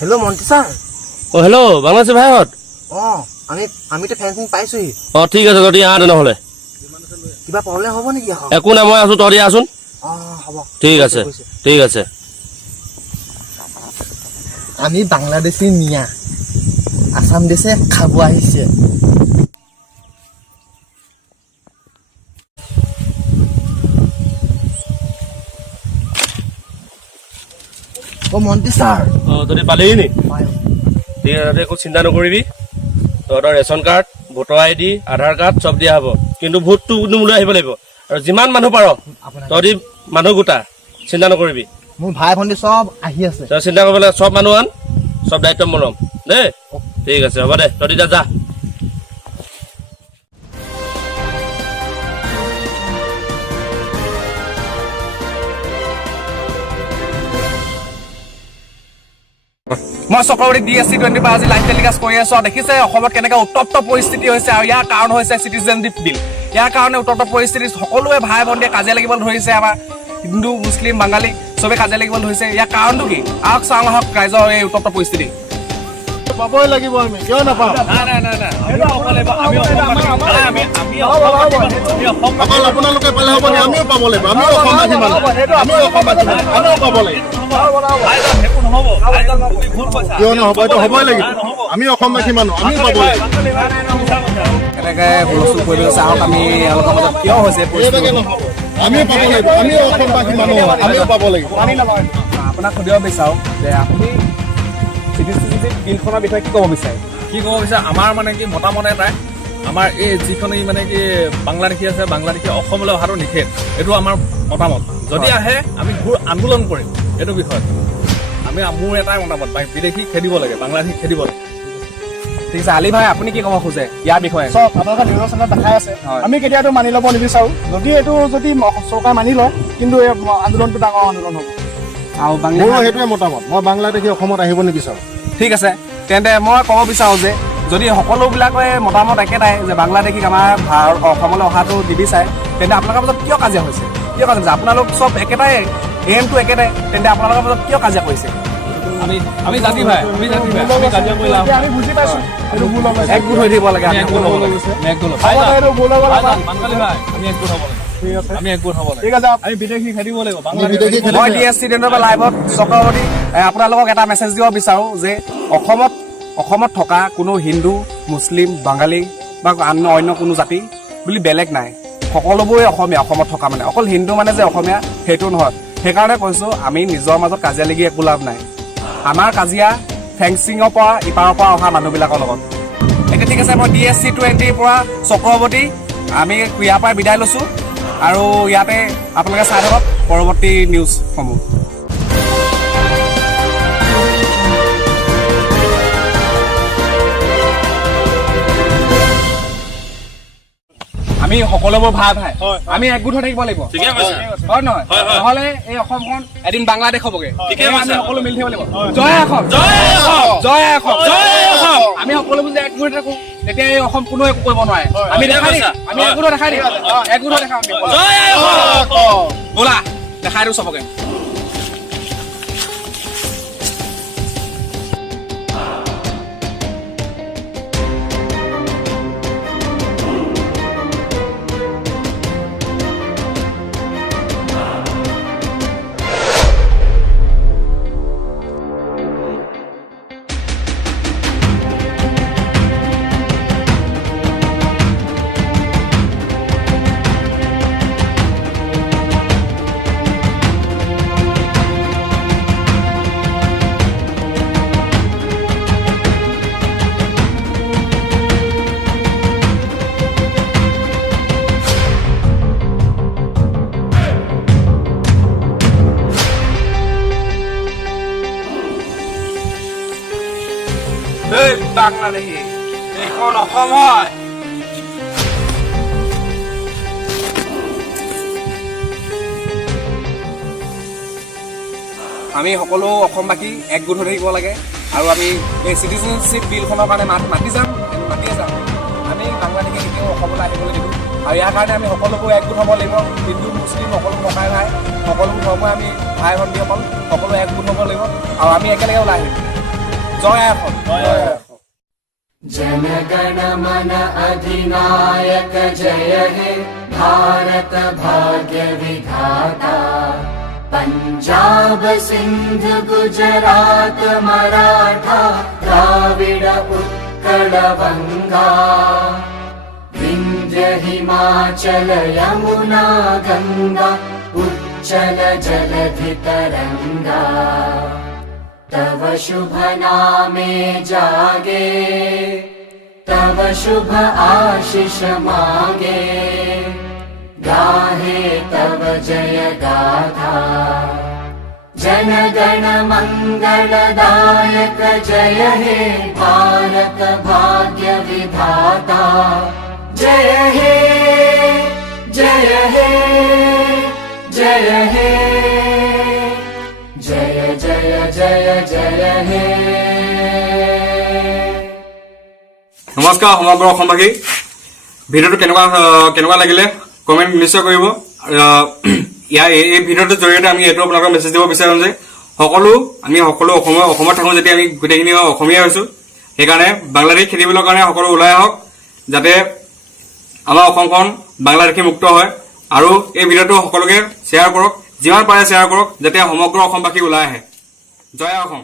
Hello' মন্ত্ৰী sir. অ hello' Bangladeshi ভাইহঁত। আমিতো fencing পাইছোহি। ঠিক আছে তহঁতি আহ তেনেহ'লে। কিবা প্ৰব্লেম হ'ব নেকি? একো নাই, মই আছো, তহঁতি আহচোন। হ'ব ঠিক আছে ঠিক আছে। আমি বাংলাদেশী মিয়া আসাম দেশে খাব আহিছে। মন্ত্ৰী ছাৰ। তহঁতি পালেহি নি? ঠিক আছে, তহঁতি একো চিন্তা নকৰিবি। তহঁতৰ ৰেচন কাৰ্ড, ভোটাৰ ID, আধাৰ কাৰ্ড চব দিয়া হ'ব, কিন্তু ভোটটো লৈ আহিব লাগিব। আৰু যিমান মানুহ পাৰ তহঁতি মানুহ গোটা, চিন্তা নকৰিবি। মোৰ ভাই ভণ্টি চব আহি আছে। তই চিন্তা কৰিব লাগে, চব মানুহ আন, চব দায়িত্ব মই ল'ম দেই। ঠিক আছে হ'ব দে, তহঁতি এতিয়া যা। মই চক্ৰৱৰ্তী DSC-20 পৰা আজি লাইভ টেলিকাষ্ট কৰি আছো। দেখিছে অসমত কেনেকৈ উত্তপ্ত পৰিস্থিতি হৈছে, আৰু ইয়াৰ কাৰণ হৈছে চিটিজেনশ্বিপ বিল। ইয়াৰ কাৰণে উত্তপ্ত পৰিস্থিতি, সকলোৱে ভাই ভণ্টিয়ে কাজিয়া লাগিব ধৰিছে। আমাৰ হিন্দু, মুছলিম, বাঙালী চবে কাজিয়া লাগিব ধৰিছে। ইয়াৰ কাৰণটো কি? আহক চাওঁ আহক ৰাইজৰ এই উত্তপ্ত পৰিস্থিতি। পাবই লাগিব আমি, কিয় নাপাওঁ? আপোনালোকে পালে হ'ব নি? আমিও পাব লাগিব, আমিও অসমবাসী মানুহ, আমিও অসমবাসী মানুহ, আমিও পাব লাগিব। কিয় নহ'ব? এইটো হ'বই লাগিব, আমি অসমবাসী মানুহ, আমিও পাব লাগিব। এনেকৈ হুলস্থুল কৰি লৈছে, আহক আমি এওঁলোকৰ মাজত কিয় হৈছে এইভাগে নহ'ব, আমিও পাব লাগিব, আমিও অসমবাসী মানুহ, আমিও পাব লাগিব। আপোনাক সুধিব বিচাৰোঁ যে আপুনি চিটিজেনশ্বিপ বিলখনৰ বিষয়ে কি ক'ব বিচাৰে? আমাৰ মানে কি মতামত এটাই, আমাৰ এই যিখন মানে কি বাংলাদেশী আছে, বাংলাদেশী অসমলৈ অহাটো নিষেধ, এইটো আমাৰ মতামত। যদি আহে আমি ঘূৰ আন্দোলন কৰিম এইটো বিষয়ত। মোৰ এটাই মতামত, বিদেশী খেদিব লাগে, বাংলাদেশী খেদিব লাগে। ঠিক আছে, আলি ভাই আপুনি কি ক'ব খোজে ইয়াৰ বিষয়ে? চব আপোনালোকে নিউজৰ চেনেলত দেখাই আছে, আমি কেতিয়াতো মানি ল'ব নিবিচাৰোঁ। যদি এইটো চৰকাৰে মানি লয়, কিন্তু এই আন্দোলনটো ডাঙৰ আন্দোলন হ'ব। আৰু মোৰো সেইটোৱে মতামত, মই বাংলাদেশী অসমত আহিব নিবিচাৰোঁ। ঠিক আছে, তেন্তে মই ক'ব বিচাৰোঁ যে যদি সকলোবিলাকে মতামত একেটাই যে বাংলাদেশীক আমাৰ অসমলৈ অহাটো নিবিচাৰে, তেন্তে আপোনালোকৰ মাজত কিয় কাজিয়া হৈছে? আপোনালোক চব একেটাই, এমটো একেটাই, তেন্তে আপোনালোকৰ মাজত কিয় কাজিয়া কৰিছে? আমি জাতি ভাই, আমি কাজিয়া কৰি লাভ নাই। আমি বুজি পাইছোঁ এইটো ভুল হ'ব, একগোট হৈ থাকিব লাগে, আমি একগোট হ'ব লাগে। এইটো ভুল হ'ব লাগে। বাঙালী ভাই, আমি একগোট হ'ব লাগে, আমি একগোট হ'ব লাগে। ঠিক আছে, আমি বিদেশী খেদিব লাগিব, মই DSC-20 পৰা লাইভত চক্ৰৱৰ্তী আপোনালোকক এটা মেছেজ দিব বিচাৰোঁ যে অসমত থকা কোনো হিন্দু, মুছলিম, বাঙালী বা অন্য কোনো জাতি বুলি বেলেগ নাই। সকলোবোৰে অসমীয়া, অসমত থকা মানে। অকল হিন্দু মানে যে অসমীয়া সেইটো নহয়। সেইকাৰণে কৈছোঁ আমি নিজৰ মাজত কাজিয়া লাগি একো লাভ নাই। আমাৰ কাজিয়া ফেঞ্চিঙৰ পৰা ইপাৰৰ পৰা অহা মানুহবিলাকৰ লগত। এতিয়া ঠিক আছে, মই DSC-20 পৰা চক্ৰৱৰ্তী, আমি ইয়াৰ পৰা বিদায় লৈছোঁ। আৰু ইয়াতে আপোনালোকে চাই থাকক পৰৱৰ্তী নিউজসমূহ। আমি সকলোবোৰ ভাই ভাই, আমি একগোট হৈ থাকিব লাগিব, হয় নহয়? নহ'লে এই অসমখন এদিন বাংলাদেশ হ'বগে। আমি সকলো মিলি থাকিব লাগিব। জয় অসম, জয় অসম, জয় অসম, জয় অসম। আমি সকলোবোৰ যে একগোট থাকোঁ, তেতিয়া এই অসম কোনো একো কৰিব নোৱাৰে। আমি দেখাই দিম, আমি একগোট দেখাই দিম, একগোট দেখাম। ব'লা দেখাই দিওঁ চবকে। বাংলাদেশী এইখন অসম হয়। আমি সকলো অসমবাসী একগোট হৈ থাকিব লাগে, আৰু আমি এই চিটিজেনশ্বিপ বিলখনৰ কাৰণে মাতি যাম। আমি বাংলাদেশী কেতিয়াও অসমলৈ আহিবলৈ নিদিওঁ, আৰু ইয়াৰ কাৰণে আমি সকলোবোৰ একগোট হ'ব লাগিব। হিন্দু, মুছলিম সকলো ককাই ভাই, সকলো ধৰ্মই আমি ভাই ভণ্টিসকল সকলো একগোট হ'ব লাগিব, আৰু আমি একেলগে ওলাই আহিম। জয় আই অসম। जनगण मन अधिनायक जय हे भारत भाग्य विधाता पंजाब सिंध गुजरात मराठा द्राविड उत्कल बंगा विंध्य हिमाचल यमुना गंगा उच्चल जलधि तरंगा तव शुभ नामे जागे तव शुभ आशीष मांगे गाहे तव जय गाथा जन गण मंगलदायक जय हे भारत भाग्य विधाता जय हे जय हे जय हे जय जय जय जय हे। নমস্কাৰ সমগ্ৰ অসমবাসী, ভিডিঅ'টো কেনেকুৱা লাগিলে কমেণ্ট নিশ্চয় কৰিব। এই ভিডিঅ'টোৰ জৰিয়তে আমি এইটো আপোনালোকক মেছেজ দিব বিচাৰোঁ যে আমি সকলো অসমত থাকোঁ, যেতিয়া আমি গোটেইখিনি অসমীয়া হৈছোঁ, সেইকাৰণে বাংলাদেশী খেলিবলৈ কাৰণে সকলো ওলাই আহক, যাতে আমাৰ অসমখন বাংলাদেশী মুক্ত হয়। আৰু এই ভিডিঅ'টো সকলোকে শ্বেয়াৰ কৰক, যিমান পাৰে শ্বেয়াৰ কৰক, যাতে সমগ্ৰ অসমবাসী ওলাই আহে। জয় অসম।